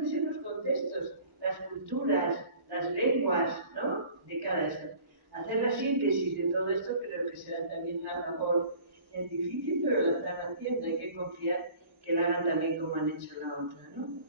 dónde ser los contextos, las culturas, las lenguas, ¿no? De cada esto. Hacer la síntesis de todo esto creo que será también una labor difícil, pero la están haciendo. Hay que confiar que la hagan también como han hecho la otra, ¿no?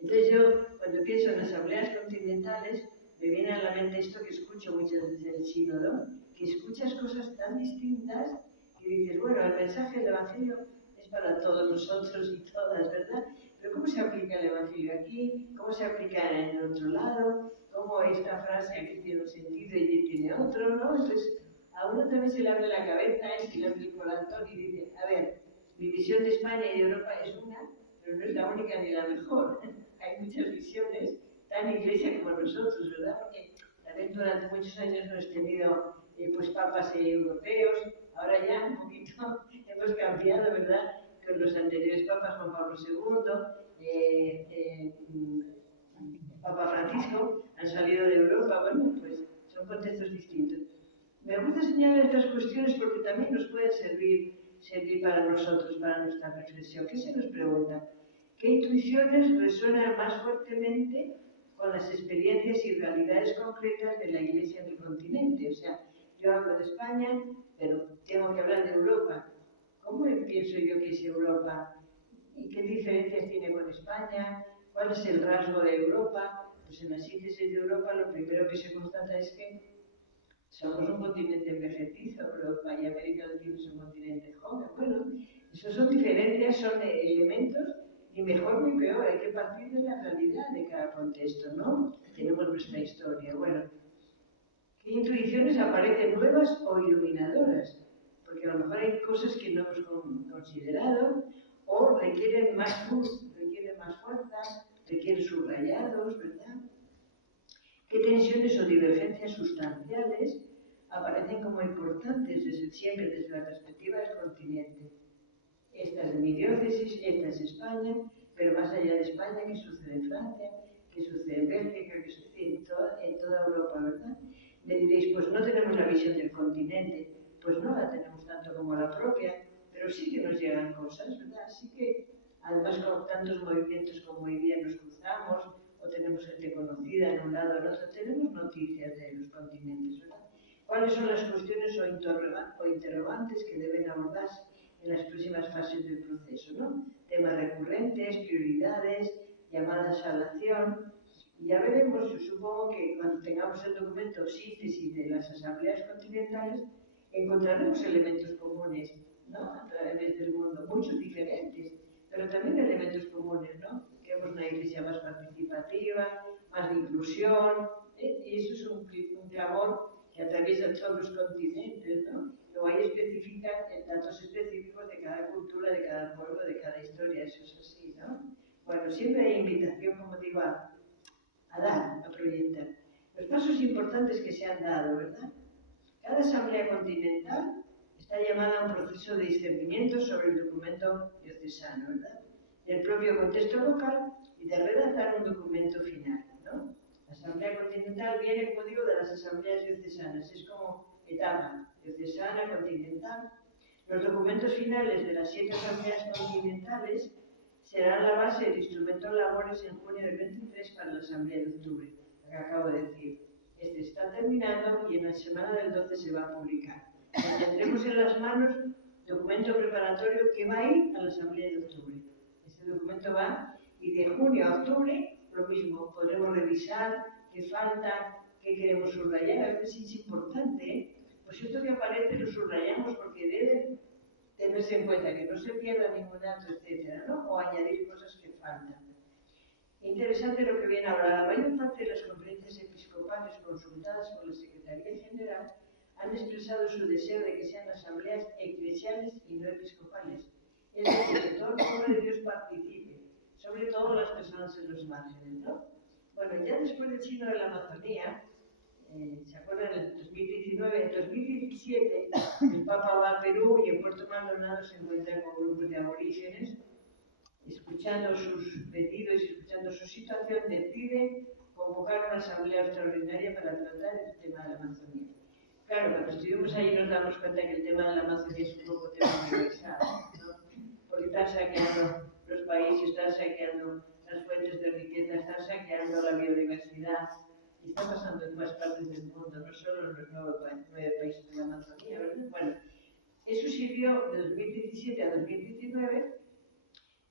Entonces yo, cuando pienso en asambleas continentales, me viene a la mente esto que escucho muchas veces en el sínodo, que escuchas cosas tan distintas que dices, bueno, el mensaje del Evangelio es para todos nosotros y todas, ¿verdad? Pero ¿cómo se aplica el Evangelio aquí? ¿Cómo se aplica en el otro lado? ¿Cómo esta frase aquí tiene un sentido y allí tiene otro, ¿no? Entonces, a uno también se le abre la cabeza y se le abre el corazón y dice, a ver, mi visión de España y de Europa es una, pero no es la única ni la mejor. Hay muchas visiones, tan iglesia como nosotros, ¿verdad? Porque también durante muchos años hemos tenido pues papas europeos, ahora ya un poquito hemos cambiado, ¿verdad? Con los anteriores papas, Juan Pablo II, Papa Francisco, han salido de Europa, bueno, pues son contextos distintos. Me gusta señalar estas cuestiones porque también nos pueden servir para nosotros, para nuestra reflexión. ¿Qué se nos pregunta? ¿Qué intuiciones resuenan más fuertemente con las experiencias y realidades concretas de la Iglesia del continente? O sea, yo hablo de España, pero tengo que hablar de Europa. ¿Cómo pienso yo que es Europa? ¿Y qué diferencias tiene con España? ¿Cuál es el rasgo de Europa? Pues en la síntesis de Europa lo primero que se constata es que somos un continente envejecizo, Europa y América Latina es un continente joven. Bueno, eso son diferencias, son elementos, ni mejor ni peor, hay que partir de la realidad de cada contexto, ¿no? Tenemos nuestra historia. Bueno, ¿qué intuiciones aparecen nuevas o iluminadoras? Porque a lo mejor hay cosas que no hemos considerado o requieren más luz, requieren más fuerza, requieren subrayados, ¿verdad? ¿Qué tensiones o divergencias sustanciales aparecen como importantes siempre desde la perspectiva del continente? Esta es mi diócesis, esta es España, pero más allá de España, ¿qué sucede en Francia? ¿Qué sucede en Bélgica? ¿Qué sucede en toda Europa, verdad? Me diréis, pues no tenemos la visión del continente. Pues no la tenemos tanto como la propia, pero sí que nos llegan cosas, ¿verdad? Sí que, además, con tantos movimientos como hoy día nos cruzamos, o tenemos gente conocida en un lado o en otro, tenemos noticias de los continentes, ¿verdad? ¿Cuáles son las cuestiones o interrogantes que deben abordarse en las próximas fases del proceso, ¿no? Temas recurrentes, prioridades, llamadas a la acción? Y ya veremos, yo supongo que cuando tengamos el documento síntesis de las asambleas continentales, encontraremos elementos comunes, ¿no? A través del mundo, muchos diferentes, pero también elementos comunes, ¿no? Queremos una iglesia más participativa, más de inclusión, y eso es un clamor que atraviesa todos los continentes, ¿no? Luego ahí especifican datos específicos de cada cultura, de cada pueblo, de cada historia, eso es así, ¿no? Bueno, siempre hay invitación, como digo, a dar, a proyectar. Los pasos importantes que se han dado, ¿verdad? Cada asamblea continental está llamada a un proceso de discernimiento sobre el documento diocesano, ¿verdad? Del propio contexto local y de redactar un documento final, ¿no? La asamblea continental viene, como digo, de las asambleas diocesanas, es como etapa diocesana, continental. Los documentos finales de las 7 asambleas continentales serán la base del instrumento de labores en junio del 23 para la asamblea de octubre, lo que acabo de decir. Este está terminando y en la semana del 12 se va a publicar. Tendremos en las manos documento preparatorio que va a ir a la asamblea de octubre. Este documento va y de junio a octubre lo mismo, podremos revisar qué falta, qué queremos subrayar. A veces es importante, ¿eh? Pues esto que aparece lo subrayamos porque debe tenerse en cuenta que no se pierda ningún dato, etcétera, ¿no? O añadir cosas que faltan. Interesante lo que viene ahora. La mayor parte de las conferencias episcopales consultadas por la Secretaría General han expresado su deseo de que sean asambleas eclesiales y no episcopales. Es decir, que todo el pueblo de Dios participe, sobre todo las personas en los márgenes, ¿no? Bueno, ya después del Sínodo de la Amazonía, ¿se acuerdan? En 2019, en 2017, el Papa va a Perú y en Puerto Maldonado se encuentra con grupos de aborígenes. Escuchando sus pedidos y escuchando su situación, decide convocar una asamblea extraordinaria para tratar el tema de la Amazonía. Claro, cuando estuvimos ahí nos damos cuenta que el tema de la Amazonía es un poco tema universal, ¿no? Porque están saqueando los países, están saqueando las fuentes de creando la biodiversidad. Y está pasando en más partes del mundo, no solo en los 9 países de la Amazonía, ¿verdad? Bueno, eso sirvió de 2017 a 2019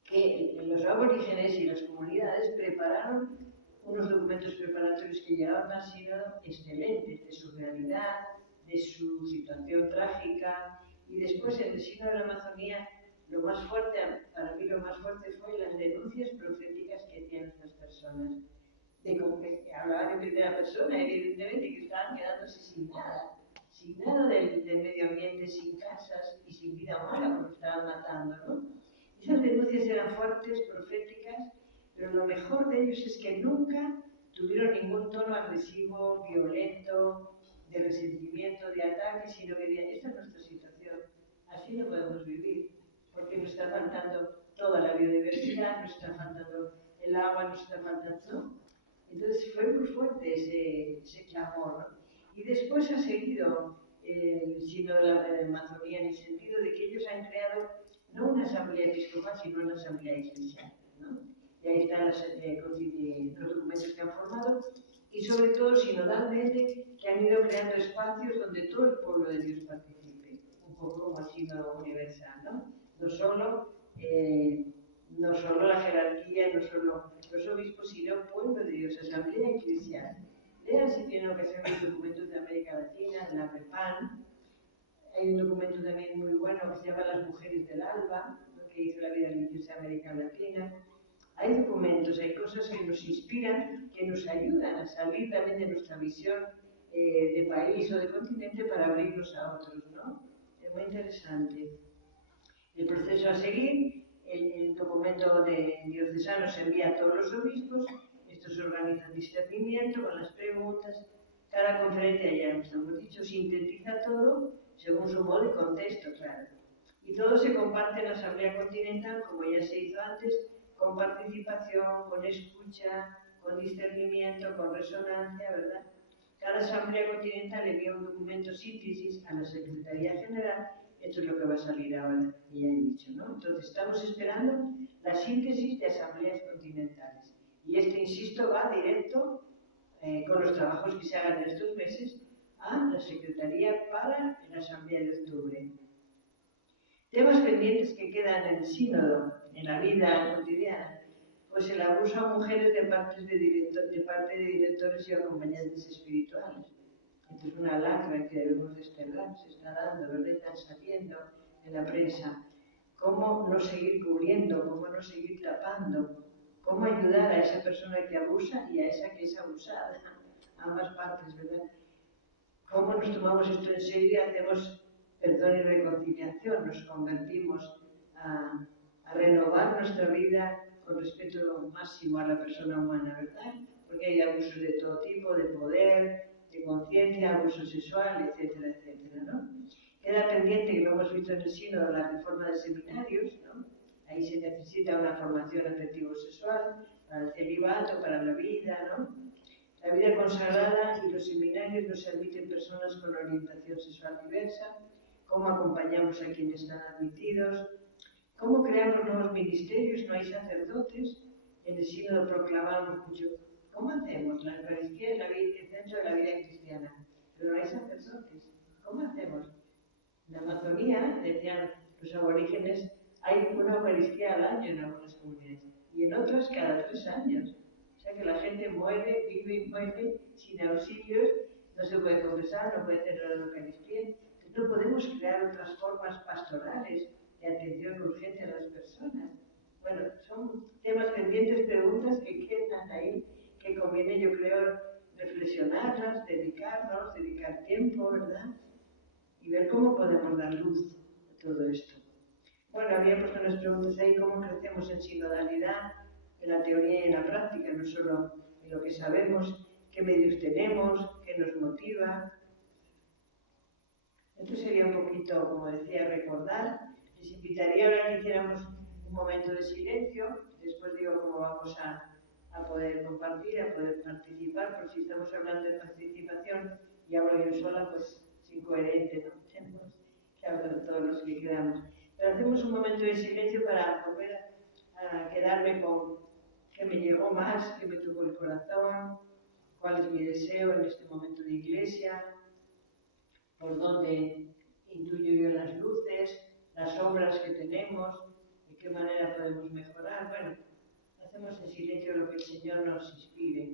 que los aborígenes y las comunidades prepararon unos documentos preparatorios que llevaban al sínodo excelentes de su realidad, de su situación trágica, y después en el sínodo de la Amazonía lo más fuerte, para mí lo más fuerte fue las denuncias proféticas que hacían estas personas, de como que hablaban en primera persona, evidentemente, que estaban quedándose sin nada del medio ambiente, sin casas y sin vida humana, porque estaban matando, ¿no? Esas denuncias eran fuertes, proféticas, pero lo mejor de ellos es que nunca tuvieron ningún tono agresivo, violento, de resentimiento, de ataque, sino que decían, esta es nuestra situación, así no podemos vivir, porque nos está faltando toda la biodiversidad, nos está faltando el agua, nos está faltando, ¿no? Entonces fue muy fuerte ese clamor, ¿no? Y después ha seguido el sínodo de la Amazonía en el sentido de que ellos han creado no una asamblea episcopal, sino una asamblea eclesial, ¿no? Y ahí están los documentos que han formado y sobre todo sinodalmente que han ido creando espacios donde todo el pueblo de Dios participe, un poco como el sínodo universal, ¿no? No solo la jerarquía, no solo los obispos, sino el pueblo de Dios, asamblea eclesial. Lean si tienen ocasión los documentos de América Latina, la REPAN. Hay un documento también muy bueno que se llama Las Mujeres del Alba, ¿no? Que hizo la vida religiosa de América Latina. Hay documentos, hay cosas que nos inspiran, que nos ayudan a salir también de nuestra visión de país o de continente para abrirnos a otros, ¿no? Es muy interesante. El proceso a seguir, el documento de diocesano se envía a todos los obispos, estos organizan discernimiento con las preguntas, cada conferencia, ya nos hemos dicho, sintetiza todo según su modo y contexto, claro. Y todo se comparte en la Asamblea Continental, como ya se hizo antes, con participación, con escucha, con discernimiento, con resonancia, ¿verdad? Cada Asamblea Continental envía un documento síntesis a la Secretaría General. Esto es lo que va a salir ahora, que ya he dicho, ¿no? Entonces, estamos esperando la síntesis de asambleas continentales. Y insisto, va directo, con los trabajos que se hagan en estos meses, a la Secretaría para la Asamblea de Octubre. Temas pendientes que quedan en el sínodo, en la vida cotidiana, pues el abuso a mujeres de parte de directores y acompañantes espirituales. Esto es una lacra que debemos desterrar, se está dando, ¿verdad? Están saliendo en la prensa. ¿Cómo no seguir cubriendo? ¿Cómo no seguir tapando? ¿Cómo ayudar a esa persona que abusa y a esa que es abusada? Ambas partes, ¿verdad? ¿Cómo nos tomamos esto en serio y hacemos perdón y reconciliación? Nos convertimos a renovar nuestra vida con respeto máximo a la persona humana, ¿verdad? Porque hay abusos de todo tipo, de poder, de conciencia, abuso sexual, etcétera, etcétera, ¿no? Queda pendiente, que lo hemos visto en el sínodo, la reforma de seminarios, ¿no? Ahí se necesita una formación afectivo-sexual para el celibato, para la vida, ¿no? La vida consagrada y los seminarios nos admiten personas con orientación sexual diversa, cómo acompañamos a quienes están admitidos, cómo creamos nuevos ministerios, no hay sacerdotes, en el sínodo proclamamos mucho. ¿Cómo hacemos? La Eucaristía es el centro de la vida cristiana, pero no hay sacerdotes. ¿Cómo hacemos? En la Amazonía, decían los aborígenes, hay una Eucaristía al año en algunas comunidades y en otras cada 3 años. O sea que la gente muere, vive y muere sin auxilios, no se puede confesar, no puede celebrar la Eucaristía. Entonces no podemos crear otras formas pastorales de atención urgente a las personas. Bueno, son temas pendientes, preguntas que quedan ahí, que conviene, yo creo, reflexionarlas, dedicar tiempo, ¿verdad? Y ver cómo podemos dar luz a todo esto. Bueno, había puesto unas preguntas ahí, cómo crecemos en sinodalidad, en la teoría y en la práctica, no solo en lo que sabemos, qué medios tenemos, qué nos motiva. Esto sería un poquito, como decía, recordar. Les invitaría ahora que hiciéramos un momento de silencio, después digo cómo vamos a poder compartir, a poder participar, porque si estamos hablando de participación y hablo yo sola, pues es incoherente, ¿no? Tenemos que hablar todos los que quedamos. Pero hacemos un momento de silencio para volver a quedarme con que me llegó más. más que me tocó el corazón, cuál es mi deseo en este momento de iglesia, por dónde intuyo yo las luces, las obras que tenemos, de qué manera podemos mejorar. Bueno, hacemos en silencio lo que el Señor nos inspire.